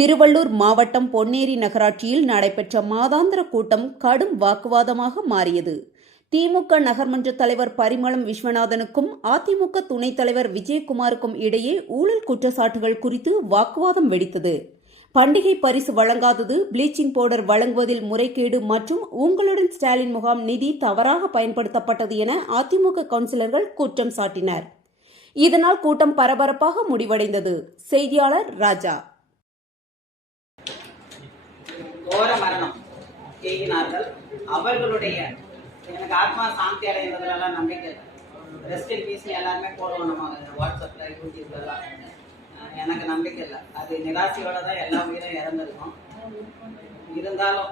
திருவள்ளூர் மாவட்டம் பொன்னேரி நகராட்சியில் நடைபெற்ற மாதாந்திர கூட்டம் கடும் வாக்குவாதமாக மாறியது. திமுக நகர்மன்ற தலைவர் பரிமளம் விஸ்வநாதனுக்கும் அதிமுக துணைத் தலைவர் விஜயகுமாருக்கும் இடையே ஊழல் குற்றச்சாட்டுகள் குறித்து வாக்குவாதம் வெடித்தது. பண்டிகை பரிசு வழங்காதது ப்ளீச்சிங் பவுடர் வழங்குவதில் முறைகேடு மற்றும் உங்களுடன் ஸ்டாலின் முகாம் நிதி தவறாக பயன்படுத்தப்பட்டது என அதிமுக கவுன்சிலர்கள் குற்றம் சாட்டினர். இதனால் கூட்டம் பரபரப்பாக முடிவடைந்தது. செய்தியாளர் ராஜா. கோர மரணம் செய்கினார்கள் அவர்களுடைய எனக்கு ஆத்மா சாந்தி அடைந்ததுலாம் நம்பிக்கை இல்லை. ரெஸ்ட் இன் பீஸ் எல்லாருமே போடுவோம் நம்ம வாட்ஸ்அப்பில் யூடியூப்லலாம் எனக்கு நம்பிக்கை இல்லை. அது நிராசையோட தான் எல்லா உயிரும் இறந்துருக்கும். இருந்தாலும்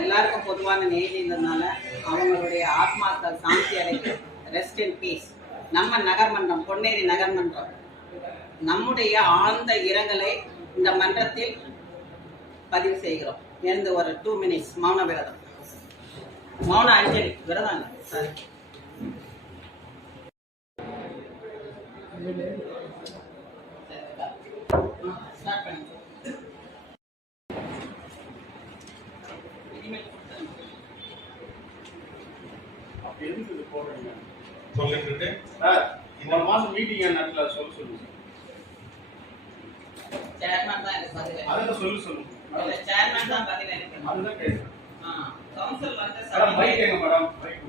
எல்லாருக்கும் பொதுவான நீதின்றதுனால அவங்களுடைய ஆத்மாக்கள் சாந்தி அடைக்கும் ரெஸ்ட் இன் பீஸ் நம்ம நகர்மன்றம் பொன்னேரி நகர்மன்றம் நம்முடைய ஆழ்ந்த இரங்கலை இந்த மன்றத்தில் பதிவு செய்கிறோம். எழுந்து ஒரு டூ மினிட்ஸ் மௌன விரதம். மௌன அஞ்சலி. விரதம். சாரி. சொல்லிட்டு. இந்த மாசம் மீட்டிங் நேரத்தில் சொல்ல சொல்லுங்க. சொல்ல சொல்லுங்க. சேர்மன் தான் பதில் அளிக்கணும். அதுதான் கேட்குறேன் ஆ, கவுன்சில் வந்து மேடம் சப்ஜெக்ட் எங்க மேடம் பைக்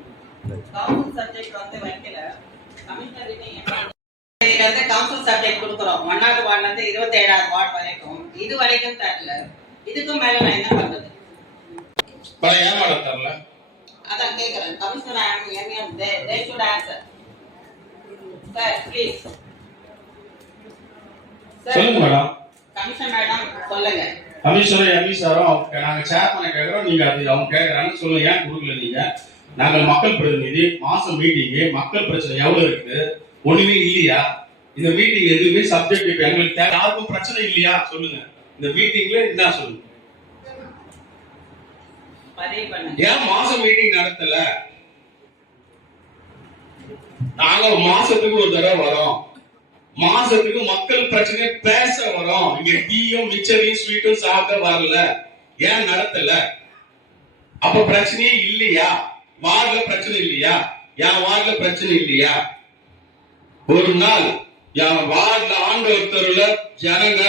கவுன்சில் சப்ஜெக்ட் வந்து வைக்கல. கமிஷனர் இதுல இருந்து கவுன்சில் சப்ஜெக்ட் கொடுக்குறோம். ஒன்னாவது வார்டுல இருந்து இருபத்தி ஏழாவது வார்டு வரைக்கும். இது வரைக்கும் தரல. இதுக்கும் மேல நான் என்ன பண்றது? பல ஏன் மேடம் தரல? அதான் கேக்குறேன். Commissioner they they should answer sir please சொல்லுங்க மேடம் கமிஷன் மேடம் சொல்லுங்க. கமிஷனர் எம்பி சாரும் அவங்க- நாங்க சேர்மனை கேக்குறோம் நீங்க அது அவங்க கேக்குறாங்க சொல்லுங்க ஏன் கொடுக்கல நீங்க? நாங்கள் மக்கள் பிரதிநிதி மாசம் மீட்டிங் மக்கள் பிரச்சனை எவ்வளவு இருக்குது? ஒண்ணுமே இல்லையா? இந்த மீட்டிங் எதுவுமே சப்ஜெக்ட் இப்ப எங்களுக்கு தேவை யாருக்கும் பிரச்சனை இல்லையா? சொல்லுங்க. இந்த மீட்டிங்ல என்ன சொல்லுங்க? ஏன் மாசம் மீட்டிங் நடத்தல? நாங்க மாசத்துக்கு ஒரு தடவை வரோம். மாசத்துக்கு மக்கள் பிரச்சனையை பேச வரோம். இங்க டீயும் மிச்சரையும் ஸ்வீட்டும் சாப்பிட வரல. ஏன் நடத்தல? அப்ப பிரச்சனையே இல்லையா? வார்டுல பிரச்சனை இல்லையா? என் வார்டுல பிரச்சனை இல்லையா? ஒரு நாள் என் வார்டுல ஆண்டு ஒருத்தருல ஜனங்க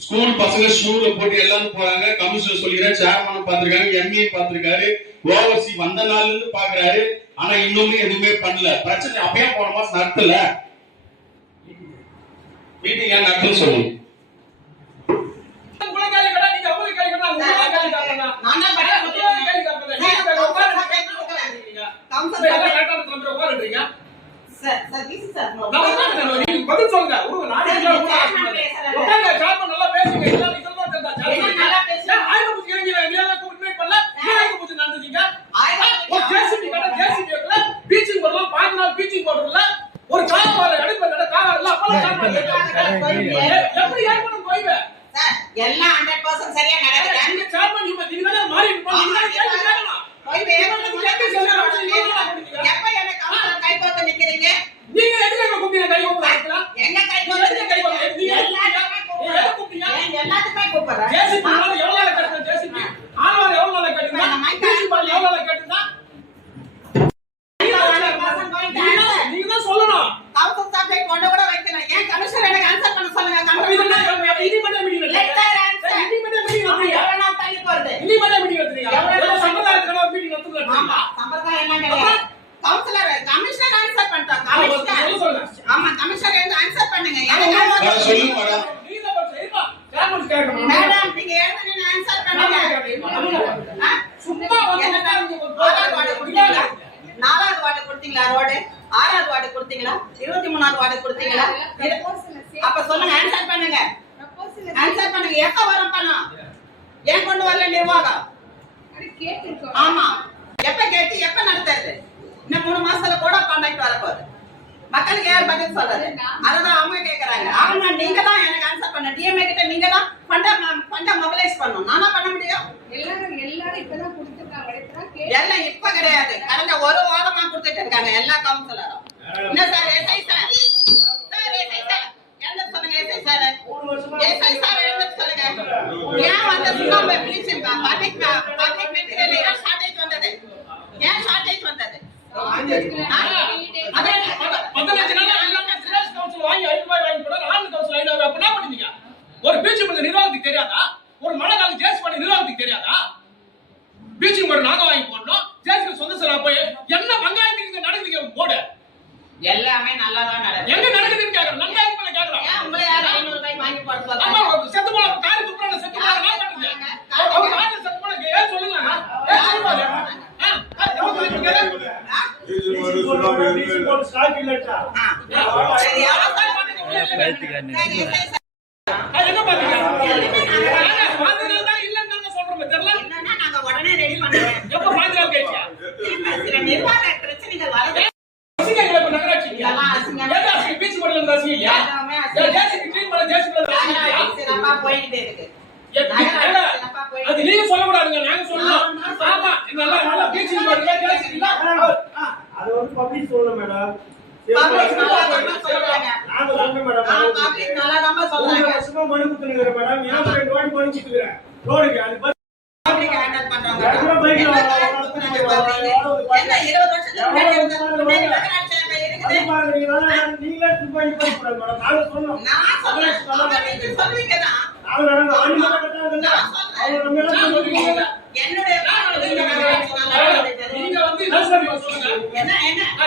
ஸ்கூல் பசங்க ஷூல போட்டு எல்லாரும் போறாங்க. கமிஷனர் சொல்லிக்கிறேன் சேர்மன் பாத்திருக்காங்க எம்ஏ பாத்திருக்காரு ஓவர்சி வந்த நாள்ல இருந்து பாக்குறாரு ஆனா இன்னுமே எதுவுமே பண்ணல. பிரச்சனை அப்பயே போன மாசம் நடத்தல மீட்டிங் ஏன் நடத்தல சொல்லுங்க உங்களை கேள்வி கேட்டா நீங்க அவங்களுக்கு கேள்வி கேட்டா உங்களை கேள்வி கேட்கறதா? நான் தான் நான் பதில் சொல்லுங்க. நல்லா பேசுங்க. நல்லா பேசுறீங்க? ஏன் ஆயுத பூஜை நீங்க எல்லாம் invite பண்ணல? ஏன் ஆயுத பூஜை நடந்துட்டீங்க? ஆயுத ஒரு JCB கடை, JCB வைக்கல, beaching போடலாம், பாஞ்சு நாள் beaching போடுறதில்ல, ஒரு காவால அடிப்படை கடை, காவா இல்ல, அப்பெல்லாம் சேர்மன் கேட்கறாங்க. ஏ- எப்படி ஏற்படும் தொய்வு? சார் எல்லாம் 100% சரியா நடக்குது. மாறி இருப்பீங்க. நீங்க தானே கேள்வி கேட்கணும். தொய்வு ஏற்படும் எப்ப எனக்கு கவுன்சிலர் கை கோர்த்து நிக்கிறீங்க நீங்க எதுக்கு எங்க கூப்பிட்டீங்க கை கூப்பிடுற இடத்துல? எங்க கை எதுக்கு கை கூப்பிடுற? நீங்க எதுக்கு எல்லாத்துக்குமே நீங்க எதுக்கு கூப்பிட்டீங்க? ஏன் எல்லாத்துக்குமே கூப்பிடுறேன் JCB நாள் எவ்வளவு நாள் கட்டுறேன் JCB? ஆழ்வார் எவ்வளவு நாள் கட்டுறீங்க? நான் மைக் beaching ball எவ்வளவு நாள் கட்டுறீங்க? நீங்க- நீங்க தான் சொல்லணும். கவுன்சில் சப்ஜெக்ட் கொண்டு கூட வைக்கணும் ஏன் கமிஷனர் எனக்கு ஆன்சர் பண்ண சொல்லுங்க இது என்ன? எவ்வளவு நாள் தள்ளி போறது. எவ்வளவு ஏதோ நாள் சம்பிரதாயத்துக்கான ஒரு meeting நடத்துறீங்க. ஆமா சம்பிரதாயம் கிடையாது. கவுன்சிலர் கமிஷனர் ஆன்சர் பண்ணிட்டாங்க. ஆமா கமிஷனர் பண்ணுங்க. எனக்கு சொல்லுங்க. மேடம் நீங்க கேட்கணும். மேடம் நீங்க ஆன்சர் பண்ணுங்க? சும்மா வந்து என்ன? நாலாவது வார்டு கொடுத்தீங்களா ரோடு? ஆறாவது வார்டு கொடுத்தீங்களா? இருபத்தி மூணாவது வார்டு கொடுத்தீங்களா? அப்ப சொல்லுங்க ஆன்சர் பண்ணுங்க. ஆன்சர் பண்ணுங்க. எப்ப வரும் பணம்? ஏன் கொண்டு வரல நிர்வாகம்? ஆமா. எப்ப கேட்டு எப்ப நடத்துறது? இன்னும் மூணு மாசத்துல கூட கான்டாக்ட் வரப்போகுது மக்களுக்கு யார் பதில் சொல்றது? அதுதான் அவங்க கேக்குறாங்க. அவங்க நீங்க தான் எனக்கு ஆன்சர் பண்ண டிஎம்ஏ கிட்ட நீங்க தான் ஃபண்ட ஃபண்ட மொபிலைஸ் பண்ணணும். நானா பண்ண முடியும்? எல்லாரும் எல்லாரும் இப்பதான் கொடுத்துருக்காங்க. எல்லாம் இப்ப கிடையாது. கடந்த ஒரு வாரமா கொடுத்துட்டு இருக்காங்க எல்லா கவுன்சிலரும் என்ன sir SI sir sir SI sir என்ன சொல்லுங்க எஸ்ஐ சார் மூணு வருஷமா எஸ்ஐ சார் எழுந்து சொல்லுங்க ஏன் வந்து சுண்ணாம்பு ப்ளீச்சிங் பப்ளிக் பப்ளிக் மெட்டீரியல் ஏன் ஷார்டேஜ் வந்தது ஏன் ஷார்டேஜ் வந்தது ஒரு பீச் பண்ண நிர்வாகத்துக்கு தெரியாதா? ஒரு மழை காலம் ஜேசி பண்ண நிர்வாகத்துக்கு தெரியாதா? பீச்சிங் போர்டு நாங்க வாங்கி போடணும். ஜேசி சொந்த செலவு போய் என்ன வெங்காயத்துக்கு நடக்குதுங்க போடு எல்லாமே நல்லா தான் நடக்குது. எங்க நடக்குதுன்னு கேக்குறேன். நல்லா ஆ, என்ன பாத்தீங்க ஏங்க, பாத்தீங்கன்னா தான் இல்லைன்னு தாங்க சொல்றோமே தெரியல என்னன்னா நாங்க உடனே ரெடி பண்ணுறோம் எப்ப பாஞ்சு நாள் கழிச்சா சில நிர்வாக பிரச்சனைகள் வருது ரசிகங்களை இப்ப நகராட்சிங்க இதெல்லாம் அசிங்கம். ஏங்க அசிங்க பீச் போர்டுல இருந்து ரசிங்க இல்லையா எல்லாமே அசிங்கம். ஏன் ஜேசிபி க்ளீன் பண்ண ஜேசிபி ரசிங்க இல்லையா நகராட்சி சிறப்பா போயிட்டே இருக்கு ஏன் நகராட்சி ஏங்க, சிறப்பா போயிட்டு அது நீங்க சொல்லக்கூடாதுங்க நாங்க சொல்லணும் நான் சொல்றேன். ஆமா நல்லா நல்லா பீச் போர்டுல ஜேசிபி இல்ல அது வந்து பப்ளிக் சொல்லணும் மேடம் பப்ளிக் நல்லா தான் சொல்றாங்க நாங்க சொன்னோம் மேடம் ஆ, பப்ளிக் நல்லா தான் மூணு சொல்றாங்க வருஷமா மனு குத்துனுங்கிறேன் மேடம் ஏன் ரெண்டு வாட்டி மனு குத்துக்கிறேன் ரோடுக்கு அது பஸ் பப்ளிக் ஹேண்டில் பண்றாங்க எவ்வளவு பைக்ல என்ன வர- காரணம் கொடுக்குறாங்க பப்ளிக்? என்ன இருபது வருஷத்துக்கு முன்னாடி இருந்தது முன்னாடி நகராட்சி அங்க இருக்குது அது பாருங்க, நீங்க நல்லா- நீங்களே துப்பாக்கி போய் கூடாது மேடம் நாங்க சொன்னோம் நான் சொல்றேன் ஆனா நீங்க சொல்றீங்க தான் நாங்க நடந்த வண்டி மேல கட்டாதுல்ல நான் சொல்றேன் அவங்க நம்ம எல்லாம் நான் சொல்லிட்டு சொல்றேன். என்னுடைய பார்வையில இந்த நகராட்சி நல்லா இருக்குது. நீங்க வந்து என்ன சொல்றீங்க சொல்லுங்க என்ன என்ன நான்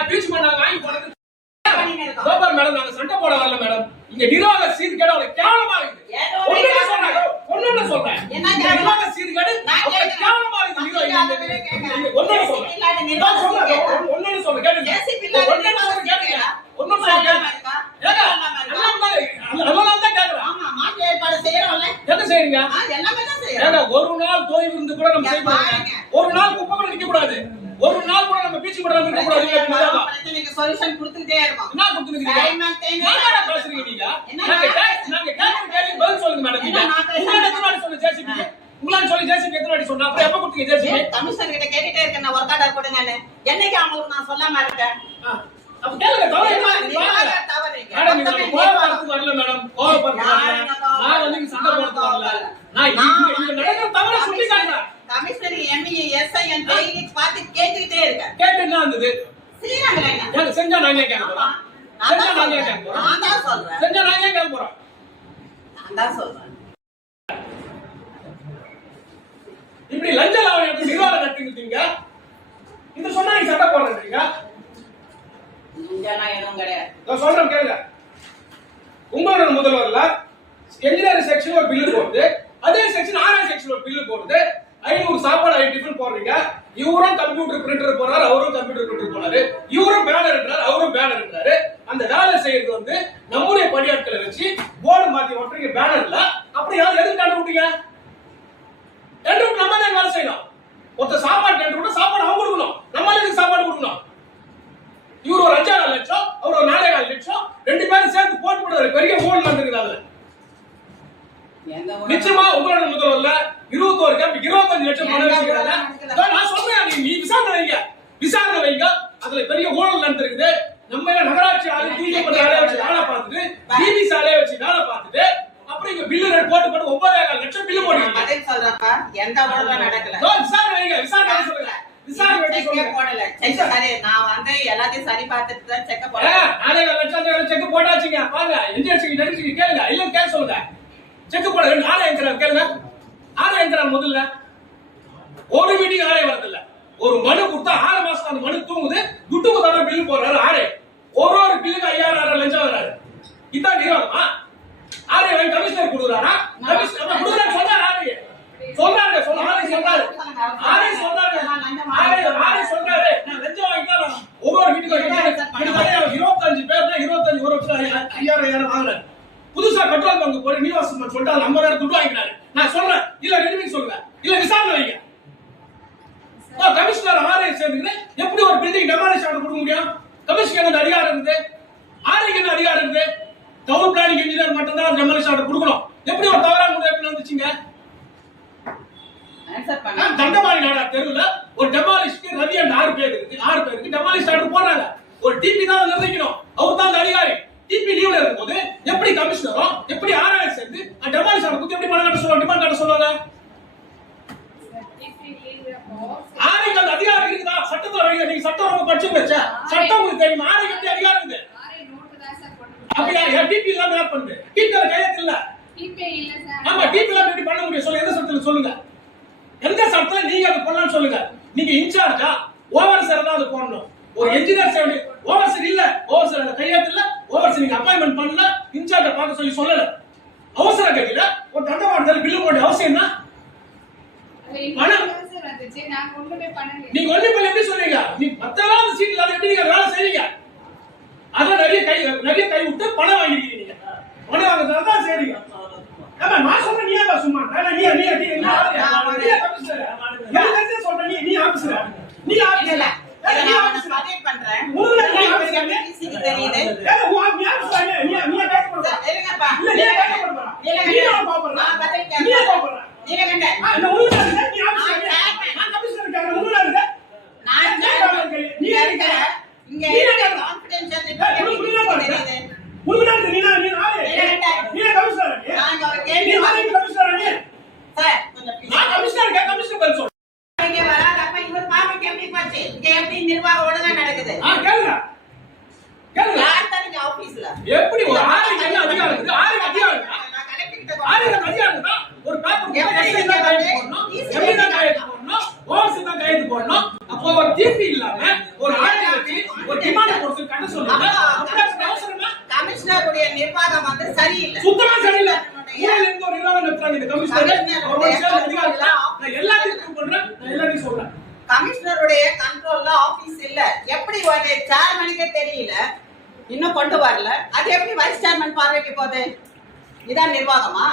பீச் பண்ண வாங்கி போடுறது. பண்ணின்னு இருக்கோம்? சூப்பர் மேடம் நாங்க சண்டை போட வரல மேடம். இங்க நிர்வாக சீர்கேடு அவளுக்கு கேவலமா இருக்குது ஏதோ ஒரு ஒண்ணுன்னு கேவலம். சொல்றேன் ஒண்ணுன்னு சொல்றேன் என்ன இந்த கேவலம்? நிர்வாக சீர்கேடு நான் அவளுக்கு கேட்கிறேன். கேவலமா இருக்குது பப்ளிக் நிர்வாகம் இல்லாதவரே கேட்கிறேன். ஒண்ணுன்னு சொல்றேன் இல்லாத நான் நிர்வாகம் சொல்றேன் கேட்கிறேன். ஒண்ணுன்னு சொல்றேன் கேளுங்க ஜேசிபி இல்லாத ஒண்ணுன்னு நிர்வாகம் சொல்றேன் கேளுங்க கேட்கிறேன். ஒண்ணுன்னு சொல்றேன் சொல்லாம கேளுங்க இருக்கா? ஏங்க சொல்லாம இருக்கா? எல்லாம் தான் அதெல்லாம் தான் கேக்குறேன் ஆமா, மாற்று ஏற்பாடு செய்யறோம்ல? என்ன செய்றீங்க ஆ, எல்லாமே தான் செய்யறோம். ஏங்க ஒரு நாள் தோய்வு இருந்து கூட நம்ம ஏன் செய்யக்கூடாது பாருங்க. ஒரு நாள் குப்பை கூட நிக்க கூடாது ஒரு நாள் கூட நம்ம பீச்சு கூட நிக்க கூடாது பிரச்சனைக்கு நிர்வாகம். பிரச்சனைக்கு solution கொடுத்துக்கிட்டே இருக்கோம். என்ன கொடுத்துருக்கீங்க Time and time நான் தானே பேசுறீங்க நீங்க என்ன நாங்க நான் கே- நாங்க கேட்கிற கேள்விக்கு பதில் சொல்லுங்க மேடம் நீங்க என்ன நான் பேசுறேன்? உங்களால எத்தனை வாட்டி சொன்ன ஜேசிபி உங்களால சொல்லி அப்புறம் எப்ப கொடுத்தீங்க கிட்ட கேட்டுட்டே இருக்கேன். நான் ஒர்க் ஆர்டர் கொடுங்கன்னு என்னைக்கு அவங்களுக்கு நான் சொல்லாம இருக்கேன்? அப்ப கேளுங்க தவறுங்க. மேடம் வரல வரல? நான் வந்து சண்டை வரல நான் நான் நடக்கிற சுட்டி காட்டுறேன் கமிஷனர் எம்இ எஸ்ஐ என் டெய்லி பார்த்து கேட்டுக்கிட்டே இருக்கேன். கேட்டு என்ன என்ன? ஏங்க செஞ்சா கேட்க நான் சொல்றேன். கேட்க போறோம் நான் தான் சொல்றேன். செஞ்சா ஏன் கேட்க போறோம்? நான் தான் சொல்றேன். இப்படி லஞ்ச லாவணி நிர்வாகம் நடத்திருக்கீங்க இந்த சொன்னா நீங்க சண்டை போடுறீங்க இங்கெல்லாம் எதுவும் கிடையாது. நான் சொல்றேன் கேளுங்க. உங்களோட முதல்வர்ல என்ஜினியரிங் செக்ஷன் ஒரு பில்லு போடுது. அதே செக்ஷன் ஆறாம் செக்ஷன் ஒரு பில்லு போடுது. ஐநூறு சாப்பாடு ஐ டிஃபன் போடுறீங்க. இவரும் கம்ப்யூட்டர் பிரிண்டர் போறாரு அவரும் கம்ப்யூட்டர் பிரிண்டர் போறாரு. இவரும் பேனர் இருக்கிறாரு அவரும் பேனர் இருக்கிறாரு அந்த வேலை செய்யறது வந்து நம்முடைய பணியாட்களை வச்சு போர்டு மாத்தி ஒட்டுறீங்க பேனர்ல அப்படி யாரும் எதுக்கு டெண்டர் விட்டீங்க டெண்டர் விட்டு நம்ம தான் வேலை செய்யணும் ஒருத்த சாப்பாடு டெண்டர் விட்டு சாப்பாடு அவங்க கொடுக்கணும் நம்மளால எதுக்கு சாப்பாடு கொடுக்கணும் இவர் ஒரு அஞ்சாறு லட்சம் அவர் ஒரு நாலே கால் லட்சம் ரெண்டு பேரும் சேர்த்து போட்டு போடுவாரு பெரிய ஊழல் நடந்திருக்கிறாங்க எந்த ஊழலும் நிச்சயமா உங்களோட முதல்வர்ல இருபத்தோரு கேம்ப் இருபத்தஞ்சு லட்சம் பணம் வச்சுக்கிறாங்க இதோ நான் சொல்றேன் நீ நீ விசாரணை வைங்க விசாரணை வைங்க அதுல பெரிய ஊழல் நடந்திருக்குது நம்ம எல்லாம் நகராட்சி ஆளு தூய்மைப்பட்ட ஆளே வச்சு வேலை பார்த்துட்டு டிவி சாலையை வச்சு வேலை பார்த்துட்டு அப்புறம் இங்க பில்லு ரேட் போட்டு போட்டு ஒன்பதே கால் லட்சம் பில்லு நான் போடுறீங்க பதில் சொல்றேன்ப்பா எந்த ஊழலும் நடக்கல இதோ விசாரணை வைங்க விசாரணை வைக்க சொல்லுங்க விசாரணை வைக்க செக்கே சொல்லுங்க போடல செக் சரி நான் வந்து எல்லாத்தையும் சரி பார்த்துட்டு தான் செக்க ஏ, லட்சம் செக் போட்டாச்சுங்க. பாருங்க கேளுங்க. இல்ல கேட்க சொல்லுங்க. செக் போட ரெண்டு ஆளை எங்கிறான் கேளுங்க. முதல்ல? ஒரு மீட்டிங் ஆளே வரதில்ல. ஒரு மனு கொடுத்தா ஆறு மாசம் அந்த மனு தூங்குது. துட்டு தவிர பில்லு போடுறாரு ஒரு ஒரு பில்லுக்கு அதிகாரம் இருந்து ஆர்ஐக்கு என்ன அதிகாரம் இருந்து டவுன் பிளானிங் இன்ஜினியர் மட்டும் தான் ஜெர்னலிஸ்ட் ஆர்டர் கொடுக்கணும். எப்படி ஒரு தவறான முடிவு எப்படி வந்துச்சுங்க தண்டமாரி நாடா தெருவில் ஒரு டெமாலிஸ்ட்க்கு ரவி அண்ட் ஆறு பேர் இருக்கு ஆறு பேருக்கு டெமாலிஸ்ட் ஆர்டர் போடுறாங்க. ஒரு டிபி தான் நிர்ணயிக்கணும். அவர் தான் அதிகாரி. டிபி லீவ்ல இருக்கும்போது எப்படி கமிஷனரும் எப்படி ஆர்ஐஎஸ் சேர்ந்து டெமாலிஸ்ட் ஆர்டர் கொடுத்து எப்படி பணம் கட்ட சொல்லுவாங்க டிமாண்ட் கட்ட சொல்லுவாங்க? ஆணைகள் அதிகாரம் இருக்குதா? சட்டத்தில் நீங்க சட்டம் ரொம்ப படிச்சு வச்சா. சட்டம் உங்களுக்கு தெரியுமா? ஆணைகள் அப்படியா டிபி இல்லாம என்ன பண்ணுது டிபி கையெழுத்து இல்ல. சார். ஆமா டிபி இல்லாம எப்படி பண்ண முடியும். சொல்லுங்க எந்த சட்டத்துல சொல்லுங்க? எந்த சட்டத்துல நீங்க அது பண்ணலாம்னு சொல்லுங்க? நீங்க இன்சார்ஜா? ஓவர்சர் தான் அது போடணும் ஒரு என்ஜினியர் சேவை ஓவர்சர் இல்ல. ஓவர்சர் அந்த கையெழுத்து இல்ல. ஓவர்சர் நீங்க அப்பாயின்மெண்ட் பண்ணல. இன்சார்ஜ பார்க்க சொல்லி சொல்லல. அவசர கட்டில ஒரு தண்டவாளத்தில் பில்லு போட அவசியம் என்ன? தான் சார் நீங்க ஒண்ணு போல எப்படி சொல்றீங்க? நீ அந்த சீட் இல்லாத எப்படி நீங்க வேலை செய்வீங்க அதான் நிறைய கை நிறைய கை விட்டு பணம் வாங்கிருக்கீங்க பணம் வாங்குறதுனால தான் செய்றீங்க ஆமா நான் சொல்றேன் நீ ஏன் சும்மா? நான் நீ நீ நீ நீ நீ ஆபீசர் சொல்றேன் நீ நீ ஆபீசர் நீ ஆபீசர் நான் உனக்கு பதிவு பண்றேன். ஊர்ல நீ உங்களுக்கு ஆபீசர் தெரியுது? நீ ஆபீசர் நீ நீ கேட்க போறா. இருங்கப்பா. இல்ல நீ கேட்க போறா. நீ நான் பாப்பறா நான் பதில் நீ கேட்கிறேன். பாப்பறா இருங்கங்க. அந்த ஊர்ல இருக்க நீ ஆபீசர் நான் ஆபீசர் கேக்குறேன் இருக்க நான் நீ. நீ இருக்கிற- இங்க நீ இருக்கிற எப்படி ஒரு நீ கேள்வி நாளைக்கு கமிஷனர் நீ. சார், கொஞ்சம் please. நான் கமிஷனர் இருக்கேன், கமிஷனர் பதில் சொல்லு. இங்க வராதப்ப இவர் பார்வைக்கு எப்படி போச்சு? இங்க எப்படி நிர்வாகம் ஒழுங்கா நடக்குது? ஆ, கேளுங்க. கேளுங்க. யார் தான் இங்க ஆபீஸ்ல? எப்படி ஒரு ஆளுக்கு என்ன அதிகாரம் இருக்குது? ஆளுக்கு அதிகாரம் ஆளுக்கு அதிகாரம்? ஒரு பேப்பர் எப்படி தான் கையெழுத்து போடணும், எம்பி தான் கையெழுத்து போடணும், ஓஎஸ்ஐ தான் கையெழுத்து போடணும். அப்போ ஒரு தீர்ப்பு இல்லாம ஒரு ஆளை வச்சு ஒரு டிமாண்ட் போட்டு கட்ட சொல்லுங்க. அப்படியே அவசரமா? கமிஷனருடைய நிர்வாகம் வந்து சரியில்லை சுத்தமா சரியில்லை. ஊழல் எங்க ஒரு நிர்வாகம் நடத்துறாங்க இந்த கமிஷனர். ஒரு? நான் எல்லாத்தையும் பண்றேன். நான் எல்லாத்தையும் சொல்றேன். கமிஷனருடைய கண்ட்ரோல்ல ஆபீஸ் இல்ல எப்படி ஒரு சேர்மனுக்கே தெரியல இன்னும் கொண்டு வரல அது எப்படி வைஸ் சேர்மன் பார்வைக்கு போகுது இதான் நிர்வாகமா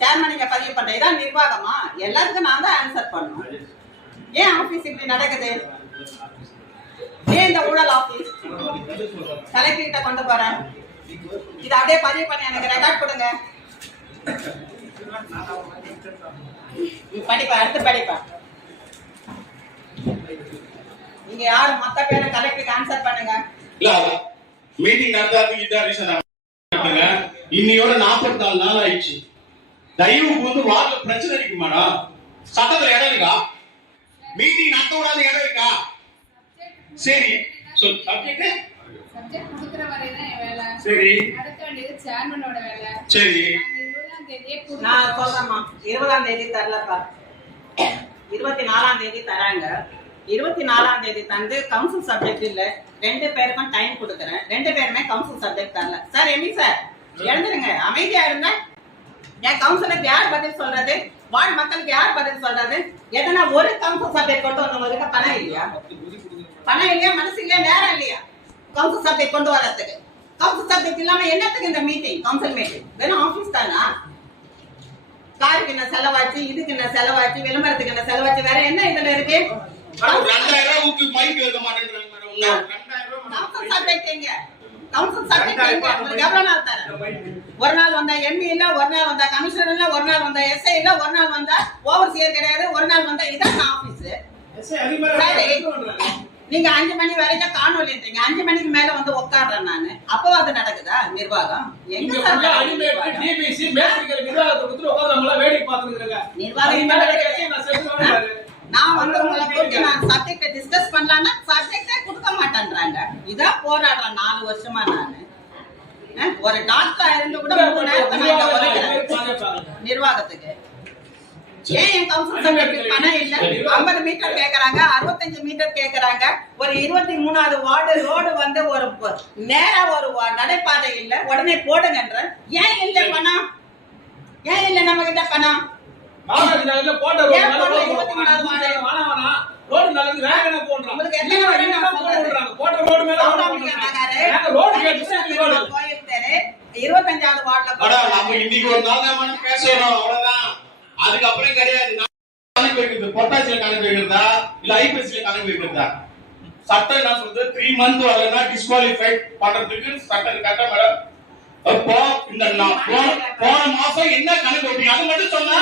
சேர்மன் இங்க பதிவு பண்ண இதான் நிர்வாகமா எல்லாத்துக்கும் நான் தான் ஆன்சர் பண்ணணும் ஏன் ஆபீஸ் இப்படி நடக்குது ஏன் இந்த ஊழல் ஆபீஸ் கலெக்டர் கிட்ட கொண்டு போறேன் இது அப்படியே பதிவு பண்ணி எனக்கு ரெக்கார்ட் கொடுங்க. படிப்பா அடுத்து படிப்பா. நீங்க யாரு மத்த பேரை கலெக்டருக்கு ஆன்சர் பண்ணுங்க. இல்ல மீட்டிங் நடத்தாதுக்கு இதான் ரீசன் இன்னையோட நாற்பத்தி நாலு நாள் ஆயிடுச்சு. தயவு வந்து வார்டுல பிரச்சனை இருக்கு மேடம் சட்டத்துல இடம் இருக்கா? மீட்டிங் நடத்த விடாத இடம் இருக்கா? சரி சொல் சப்ஜெக்ட் சப்ஜெக்ட் கொடுக்குற வரை தான் என் வேலை. சரி. நடத்த வேண்டியது சேர்மனோட வேலை. சரி. நாங்க இருபதாம் தேதியே நான். சொல்றேம்மா. இருபதாம் தேதி தரலப்பா. இருபத்தி நாலாம் தேதி தராங்க. இருபத்தி நாலாம் தேதி தந்து கவுன்சில் சப்ஜெக்ட் இல்ல. ரெண்டு பேருக்கும் டைம் கொடுக்குறேன். ரெண்டு பேருமே கவுன்சில் சப்ஜெக்ட் தரல. சார் எமி சார் எழுந்துருங்க. அமைதியா இருங்க. என் கவுன்சிலுக்கு யார் பதில் சொல்றது? வாழ் மக்களுக்கு யார் பதில் சொல்றது? எதனா ஒரு கவுன்சில் சப்ஜெக்ட் கொண்டு வரவங்களுக்கு பணம் இல்லையா? பணம் இல்லையா? மனசு இல்லையா? நேரம் இல்லையா? கவுன்சில் சப்ஜெக்ட் கொண்டு வரதுக்கு கவுன்சில் சப்ஜெக்ட் இல்லாம என்னத்துக்கு இந்த மீட்டிங் கவுன்சில் மீட்டிங் வெறும் ஆபீஸ் தானா? காருக்கு என்ன செலவாச்சு இதுக்கு என்ன செலவாச்சு விளம்பரத்துக்கு என்ன செலவாச்சு வேற என்ன இதுல இருக்கு? கவுன்சில் சப்ஜெக்ட் எங்க கவுன்சில் சப்ஜெக்ட் எங்க உங்களுக்கு எவ்வளவு நாள் தரேன் ஒரு நாள் வந்தா எம்பி இல்ல ஒரு நாள் வந்தா கமிஷனர் இல்ல ஒரு நாள் வந்தா எஸ்ஐ இல்ல ஒரு நாள் வந்தா ஓவர்சியர் கிடையாது ஒரு நாள் வந்தா இதான் ஆபீஸ் சரி. நீங்க அஞ்சு மணி வரைக்கும் காணொலின்றீங்க அஞ்சு மணிக்கு மேல வந்து உட்காடுறேன் நானு. அப்போ அது நடக்குதா? நிர்வாகம்? எங்க நிர்வாகம்? நான் வந்து உங்களை கூப்பிட்டு நான் சப்ஜெக்ட டிஸ்கஸ் பண்ணலாம்னா சப்ஜெக்டே கொடுக்க மாட்டேன்றாங்க. இதான் போராடுறேன் நாலு வருஷமா நானு. ஒரு டாக்டர் இருந்து கூட. நிர்வாகத்துக்கு. ஏன் என் கவுன்சில் சப்ஜெக்ட் பணம் இல்ல? ஐம்பது மீட்டர் கேக்குறாங்க அறுபத்தஞ்சு மீட்டர் கேக்குறாங்க. ஒரு இருபத்தி மூணாவது வார்டு ரோடு வந்து ஒரு நேரா ஒரு வா- நடைபாதை இல்ல. உடனே போடுங்கன்ற. ஏன் இல்ல பணம்? ஏன் இல்ல நம்ம கிட்ட பணம் நகர்ல போட்ட ரோடு? ரோடு இருபத்தி மூணாவது. வார்டு. ரோடு நல்லது. உங்களுக்கு நீங்க வாட்டி வேகமா நான் போட்டு ரோடு மேல ரோடு. கோயில் தெரு, இருபத்தஞ்சாவது வார்டுல நம்ம இன்னைக்கு ஒரு நாள் பேசுறோம் அவ்வளவுதான். அதுக்கப்புறம் கிடையாது. நான் கணக்கு வைக்கிறது பொட்டாசில கணக்கு வைக்கிறதா இல்ல ஐபிஎஸ்ல கணக்கு வைக்கிறதா சட்டம் என்ன சொல்றது? த்ரீ மந்த் வரலன்னா டிஸ்குவாலிஃபை பண்றதுக்கு சட்டம் இருக்கா மேடம். அப்போ இந்த நான் போன போன மாசம் என்ன கணக்கு வைப்பீங்க அது மட்டும் சொன்னா.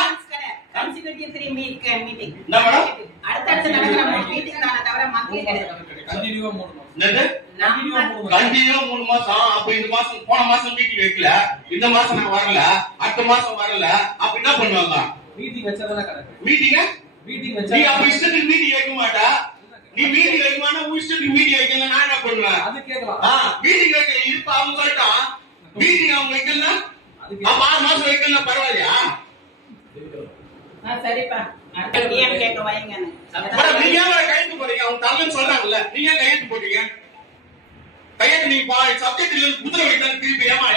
மூணு மாசம் அப்ப இந்த மாசம் போன மாசம் மீட்டிங் வைக்கல. இந்த மாசம் நான் வரல. அடுத்த மாசம் வரல. அப்ப என்ன பண்ணுவாங்க? மீட்டிங் வச்சதெல்லாம் மீட்டிங்க மீட்டிங் நீ வச்சா அப்ப இஷ்டத்துக்கு மீட்டிங் வைக்க மாட்டா? நீ மீட்டிங் வைக்க மாட்டா இஷ்டத்துக்கு மீட்டிங் வைக்கல நான் என்ன பண்ணுவேன்? அது கேட்கலாம். மீட்டிங் வைக்க இப்ப அவங்க சொல்லிட்டான் மீட்டிங் அவங்க வைக்கலன்னா? அப்ப ஆறு மாசம் வைக்கலன்னா பரவாயில்லையா? சரிப்பா. நீங்க கையெழுத்து அவங்க தரலன்னு சொல்றாங்கல்ல. நீங்க கையெழுத்து போட்டீங்க? கையெழுத்து நீங்க சப்ஜெக்ட் குதிரை வைத்தான் திருப்பி ஏமா